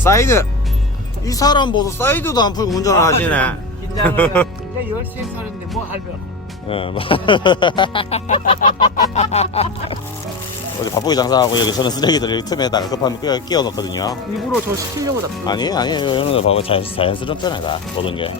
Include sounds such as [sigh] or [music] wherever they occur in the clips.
사이드 이 사람 보다 사이드도 안 풀고 운전을 아, 하시네 긴장해요 내가 1 0 사는데 뭐할려고 어제 바쁘게 장사하고 여기 저는 쓰레기들 이 틈에다가 급하면 끼워 놓거든요 일부러 저 시키려고 잡 아니 아니 이런 거 봐봐 자연스러운 편이다 모든 게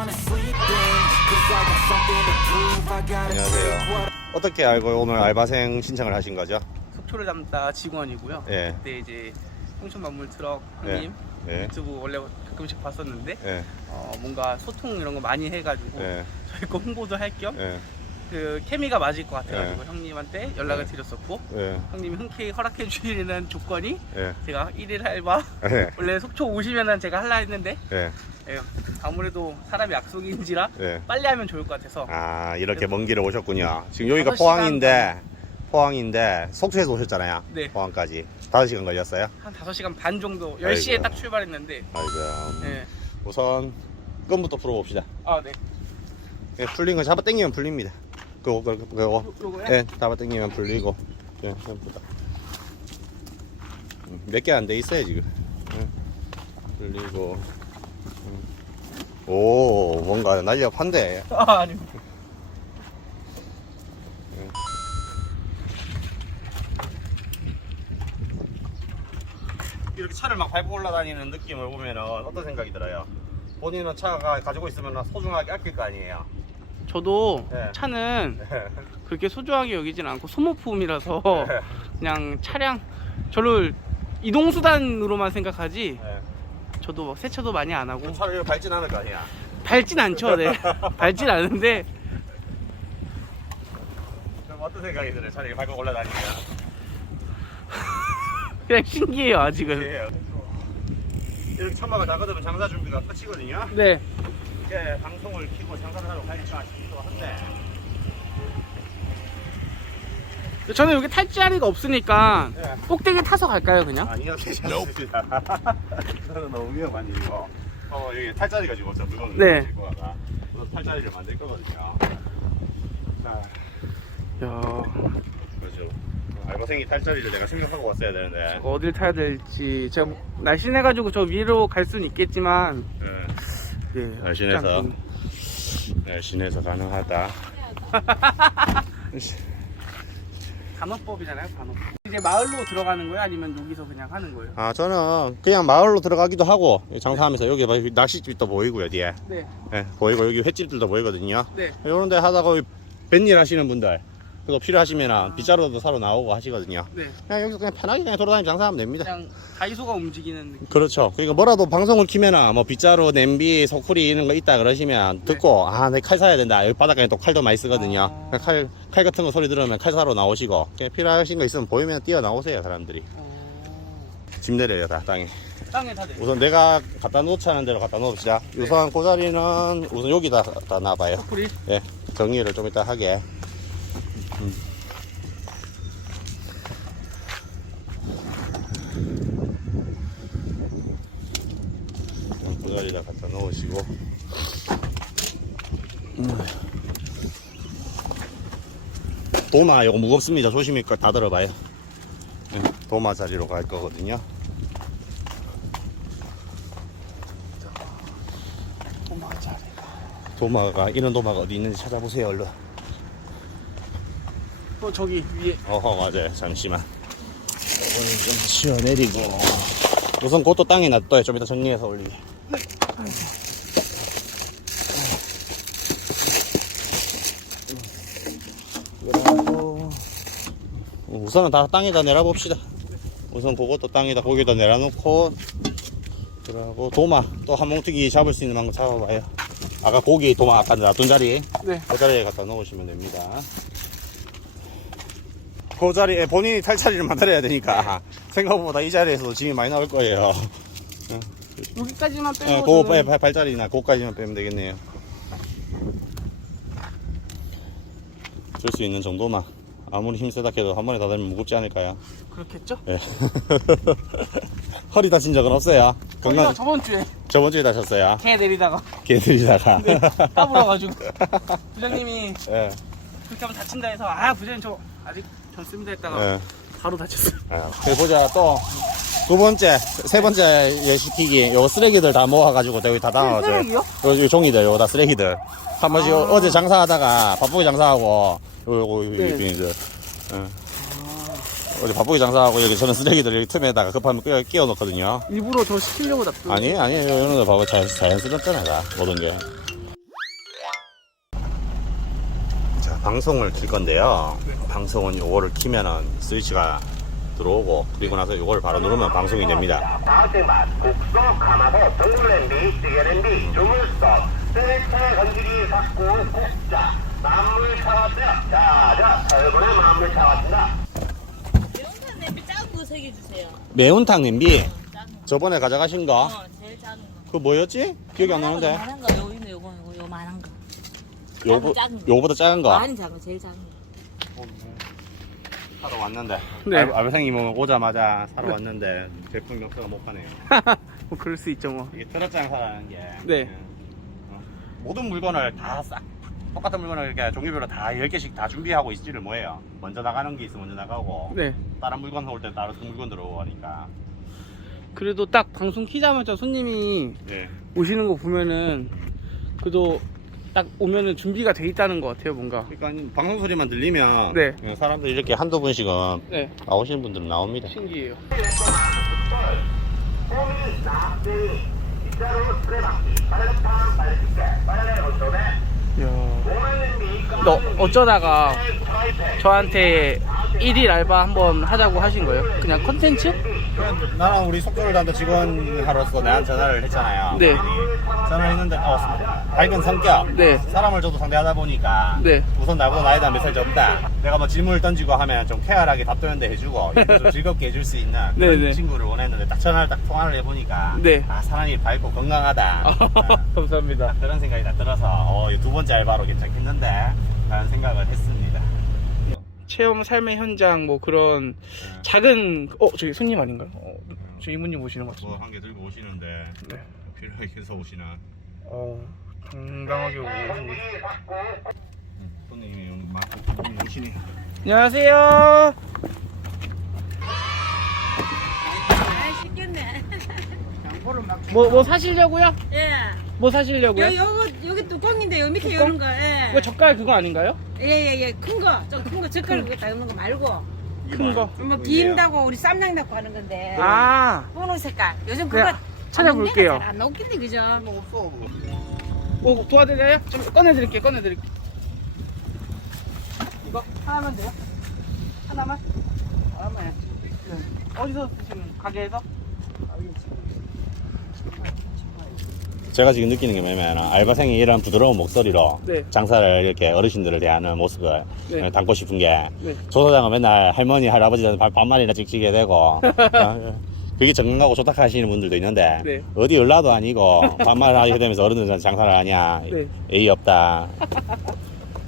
안녕하세요. 어떻게 알고 오늘 알바생 신청을 하신 거죠? 속초를 담다 직원이고요. 네. 그때 이제 홍천 만물 트럭 형님 네. 유튜브 원래 가끔씩 봤었는데 네. 어 뭔가 소통 이런 거 많이 해가지고 네. 저희 거 홍보도 할겸 네. 그 케미가 맞을 것 같아가지고 예. 형님한테 연락을 예. 드렸었고 예. 형님이 흔쾌히 허락해 주시는 조건이 예. 제가 일일 할바 네. 예. 원래 속초 오시면 제가 할라 했는데 예. 예. 아무래도 사람이 약속인지라 예. 빨리 하면 좋을 것 같아서 아 이렇게 먼 길을 오셨군요 지금 여기가 포항인데 ]까지... 포항인데 속초에서 오셨잖아요 네. 포항까지 5시간 걸렸어요? 한 5시간 반 정도 10시에 아이고. 딱 출발했는데 아이고. 예. 우선 아, 네. 우선 끈부터 풀어봅시다 아네 풀린 거 잡아당기면 풀립니다 그거 그거 그거 그거 예 잡아 당기면 불리고예 전부다 몇개 안 돼 있어요 지금 예. 풀리고 오 뭔가 날렵한데아 아니 이렇게 차를 막 밟고 올라다니는 느낌을 보면 어떤 생각이 들어요? 본인은 차가 가지고 있으면 소중하게 아낄 거 아니에요? 저도 네. 차는 네. 그렇게 소중하게 여기진 않고 소모품이라서 네. 그냥 차량 저를 이동수단으로만 생각하지 네. 저도 세 차도 많이 안 하고 그 차를 밟진 않을 거 아니야 밟진 않죠 네 [laughs] [laughs] 밟진 않은데 그럼 어떤 생각이 들어요 차를 밟고 올라다니면 [laughs] 그냥 신기해요 아직은 신기해 이렇게 천막을 나가두면 장사 준비가 끝이거든요 네. 이렇 네, 방송을 켜고 장사하러 가니까 싶기도 한데 저는 여기 탈 자리가 없으니까 네. 꼭대기 타서 갈까요 그냥? 아니요 괜찮습니다 네. [laughs] 너무 위험한 일이고 [laughs] 어, 여기 탈 자리가 지금 없죠 물건을 가지고 네. 가서탈 자리를 만들 거거든요 자. 야. 그렇죠 알바생이 탈 자리를 내가 생각하고 왔어야 되는데 어딜 타야 될지 제가 날씬해가지고 저 위로 갈 수는 있겠지만 네. 예, 날씬해서 짱구. 해서 가능하다 간호법이잖아요 아, [laughs] 간호법 단어법. 이제 마을로 들어가는 거예요 아니면 여기서 그냥 하는 거예요 아 저는 그냥 마을로 들어가기도 하고 장사하면서 네. 여기 낚시집도 보이고요 뒤에 네. 네. 보이고 여기 횟집들도 보이거든요 네 이런 데 하다가 뱃일 하시는 분들 그거 필요하시면 빗자루도 사러 나오고 하시거든요 네. 그냥 여기서 그냥 편하게 돌아다니면 장사하면 됩니다 그냥 다이소가 움직이는 느낌. 그렇죠 그러니까 뭐라도 방송을 키면 뭐 빗자루 냄비 석쿠이 이런 거 있다 그러시면 네. 듣고 아 내 칼 사야 된다 여기 바닷가에 또 칼도 많이 쓰거든요 아... 칼, 칼 같은 거 소리 들으면 칼 사러 나오시고 필요하신 거 있으면 보이면 뛰어나오세요 사람들이 짐 아... 내려요 다 땅에 땅에 다 돼. 우선 내가 갖다 놓자 않은 대로 갖다 놓읍시다 네. 우선 고자리는 그 우선 여기다 놔봐요 소쿠리? 예. 네. 정리를 좀 이따 하게 도마 이거 무겁습니다 조심히 다 들어봐요 도마 자리로 갈 거거든요 도마 자리 도마가 이런 도마가 어디 있는지 찾아보세요 얼른 어 저기 위에 어허 맞아요 잠시만 오늘 좀 치워내리고 우선 그것도 땅에 놔둬요 좀 이따 정리해서 올리게 우선은 다 땅에다 내려봅시다 우선 그것도 땅에다 고기다 내려놓고 그러고 도마 또 한 뭉퉁기 잡을 수 있는 방법 잡아봐요 아까 고기 도마 아까 놔둔 자리 네그 자리에 네. 갖다 놓으시면 됩니다 그 자리에 본인이 탈 자리를 만들어야 되니까 생각보다 이 자리에서도 짐이 많이 나올 거예요 여기까지만 빼면 어, 고, 그 발, 발자리나 거까지만 빼면 되겠네요 줄 수 있는 정도만 아무리 힘세다 케도한 번에 다 달면 무겁지 않을까요? 그렇겠죠? 네. [laughs] 허리 다친 적은 없어요. 건강... 저희번 주에. 저번 주에 다쳤어요. 개 내리다가. 개 내리다가. 까부어가지고 네. [laughs] 부장님이 네. 그렇게 하면 다친다 해서 아 부장님 저 아직 젊습니다 했다가 네. 바로 다쳤어요. 예. 네. 보자 또. 두 번째, 세 번째 예식기기요 쓰레기들 다 모아가지고 여기 다 담아가지고. 네. 네. 쓰레기요? 요, 요 종이들, 요다 쓰레기들. 한 번씩 아... 어제 장사하다가 바쁘게 장사하고 그리고 이게 이제 어제 바쁘게 장사하고 여기 저는 쓰레기들 여기 틈에다가 급하면 끼워, 놓거든요 일부러 저 시키려고 답도. 아니 아니 이런 거 봐봐 자연 자연스럽게 내가 모든 게. 자 방송을 킬 건데요. 방송은 이거를 키면은 스위치가 들어오고 그리고 나서 요걸 바로 누르면 방송이 됩니다. 죄송합니다. 매운탕 냄비. 어, 저번에 가져가신 거. 어, 거. 그거 뭐였지? 그 뭐였지? 기억이 안 나는데. 작거 여기 요거 요거 요 거. 요거, 있네, 요거 거. 요보, 작은 거. 요거보다 작은 거. 많이 작은 제일 작은 거. 사러 왔는데. 네. 아, 베생님 오자마자 사러 왔는데 제품 역사못 가네요. [laughs] 뭐, 그럴 수 있죠 뭐. 이게 트럭장 사라는 게. 네. 모든 물건을 네. 다 싹. 똑같은 물건을 이렇게 종류별로 다 열개씩다 준비하고 있지를 뭐예요 먼저 나가는 게 있으면 먼저 나가고 네. 다른 물건 사올 때 다른 물건 들어오니까 그래도 딱 방송 키자마자 손님이 네. 오시는 거 보면은 그래도 딱 오면은 준비가 돼 있다는 거 같아요 뭔가 그러니까 방송 소리만 들리면 네. 사람들 이렇게 한두 분씩은 네. 나오시는 분들은 나옵니다 신기해요 Thank [noise] you. 이야. 너 어쩌다가 저한테 1일 알바 한번 하자고 하신 거예요? 그냥 컨텐츠? 나랑 우리 속도를 담당 직원 하러 왔어. 내한테 전화를 했잖아요. 네. 전화했는데 아 왔습니다. 밝은 성격. 네. 아, 사람을 저도 상대하다 보니까. 네. 우선 나보다 나이도 몇살 적다. 내가 뭐 질문을 던지고 하면 좀 쾌활하게 답변도 해주고. [laughs] 좀 즐겁게 해줄 수 있는. 그런 네, 네. 친구를 원했는데 딱 전화를 딱 통화를 해보니까. 네. 아, 사람이 밝고 건강하다. 아, [laughs] 응. 감사합니다. 아, 그런 생각이 다 들어서, 어, 이 두 번째 알바로 괜찮겠는데? 라는 생각을 했습니다. 체험 삶의 현장, 뭐 그런 네. 작은, 어, 저기 손님 아닌가요? 어, 네. 저 이모님 오시는 것 같은데. 뭐 한개 들고 오시는데. 네. 필요하게 해서 오시나. 어. 당당하게 오고 오시고 손님이 오늘 마트 손님 오시네 안녕하세요 [noise] [noise] [noise] 아, [noise] [noise] 뭐, 뭐 사시려고요? [noise] 예. 뭐 사시려고요? 여, 여기, 여기 뚜껑인데, 요 요거, 뚜껑인데요. 밑에 있는 거, 예. 이거 젓갈 그거 아닌가요? 예, 예, 예. 큰 거. 좀큰 거. 젓갈 그거 다 넣는 거 말고. 큰 네, 거. 뭐, 기인다고 우리 쌈장 넣고 하는 건데. 아. 보는 색깔. 요즘 그거 그냥, 찾아볼게요. 안 넣겠네, 그죠? 오, 도와드려요? 좀 꺼내드릴게요, 꺼내드릴게요. 이거, 하나만 돼요? 하나만? 하나만 해. 어디서 드시는, 가게에서? 제가 지금 느끼는 게 뭐냐면 알바생이 이런 부드러운 목소리로 네. 장사를 이렇게 어르신들을 대하는 모습을 네. 담고 싶은 게 조사장은 맨날 할머니 할아버지한테 반말이나 찍히게 되고 [laughs] 그게 정강하고 소탁하시는 분들도 있는데 네. 어디 연라도 아니고 반말을 하게 되면서 어른들한테 장사를 하냐 네. 에 없다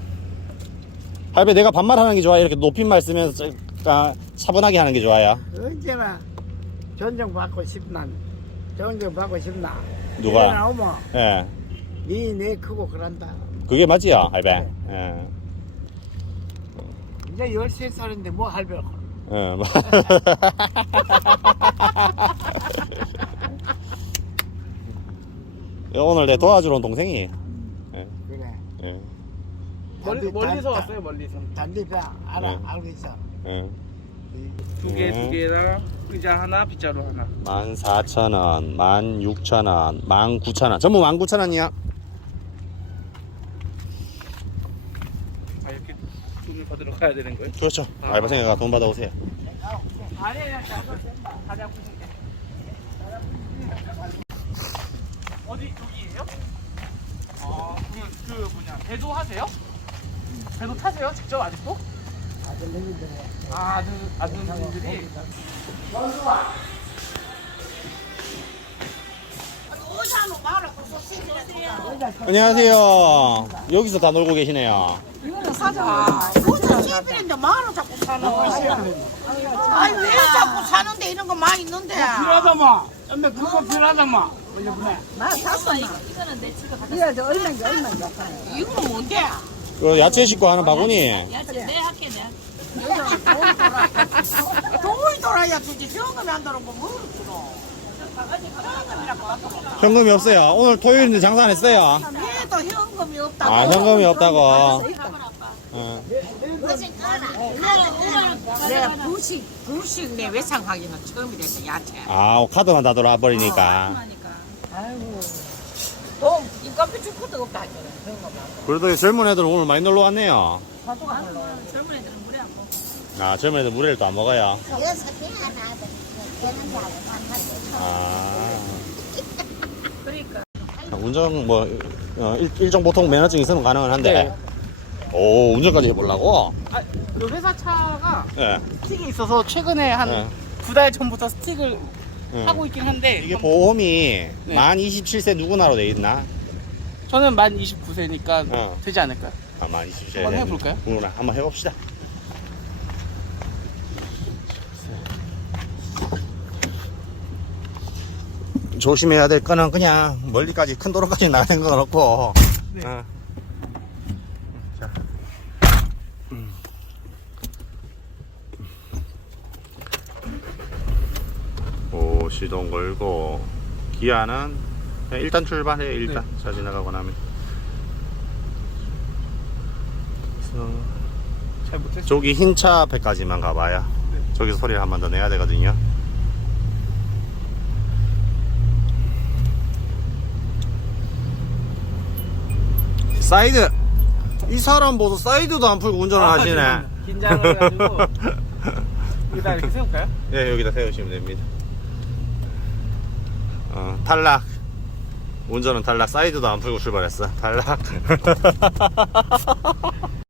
[laughs] 할배 내가 반말하는 게 좋아 이렇게 높임말 쓰면서 네. 자, 차분하게 하는 게 좋아요 언제나 존중 받고 싶나 존중 받고 싶나 누가 어머 네, 네내 크고 그런다 그게 맞지요 할배 네. 네. 이제 13살인데 뭐 할배 가 [laughs] 오늘 내 도와주러 온 동생이. 응. 예. 그래. 예. 멀리, 서 왔어요, 멀리서. 단디가 알아, 예. 알고 있어. 두 개, 두 개랑 의자 하나, 빗자루 하나. 만 사천 원, 만 육천 원, 만 구천 원. 전부 만 구천 원이야. 그렇죠. 응. 알바 생각돈 받아 오세요. 어디 여기예요? 아, 어, 그럼 그 뭐냐? 배도 하세요? 배도 타세요? 직접 아직도? 아들 아, 아들 들이 마을을, 안녕하세요. 여기서 다 놀고 계시네요. 사장님, 자 마을로 자꾸 사는 거야. 아니, 왜 자꾸 사는데 이런 거 많이 있는데? 필라하다 마. 엄마, 그거 필라하다 마. 응. 나, 나 샀어, 이거는 내 친구가. 이거는, 이거는 뭔데? 그 야채 싣고 하는 야, 야채. 바구니. 야채, 내 학교, 내 학교. 돈이 [laughs] 돌아, 돌아, 돌아야 주지. 병원에 안들어오 현금이 없어요. 아, 오늘 토요일인데 장사 안 했어요. 해 현금이 없다고. 아, 현금이 없다고. 내가 부식, 부식 내 외상 확인은 처음이 됐어, 야채. 아, 카드만 다 돌아버리니까. 아이고. 입가피 줄것도 없다, 그래도 이 젊은 애들 오늘 많이 놀러 왔네요. 아, 젊은 애들은 물에 안먹 아, 젊은 애들 물에또안 먹어요. 아. 그러니까. 운전 뭐 일, 일정 보통 면허증 있으면 가능은 한데. 네. 오 운전까지 해보려고? 아, 요 회사 차가 네. 스틱이 있어서 최근에 한두달 네. 전부터 스틱을 하고 네. 있긴 한데 이게 한번, 보험이 네. 만 27세 누구나로 돼 있나? 저는 만 29세니까 네. 뭐 되지 않을까요? 아만 27세 한번 해볼까요? 누구나 한번 해봅시다 조심해야 될 거는 그냥 멀리까지 큰 도로까지 나는 거 놓고 자, 음. 오 시동 걸고 기아는 네, 일단 출발해 일단 네. 자 지나가고 나면 그래서... 저기 흰차 앞에까지만 가봐야 네. 저기서 소리를 한 번 더 내야 되거든요 사이드 이 사람 보소 사이드도 안 풀고 운전을 아, 하시네 긴장을 해가지고 [laughs] 여기다 이렇게 세울까요? 네 여기다 세우시면 됩니다 어, 탈락 운전은 탈락 사이드도 안 풀고 출발했어 탈락 [laughs]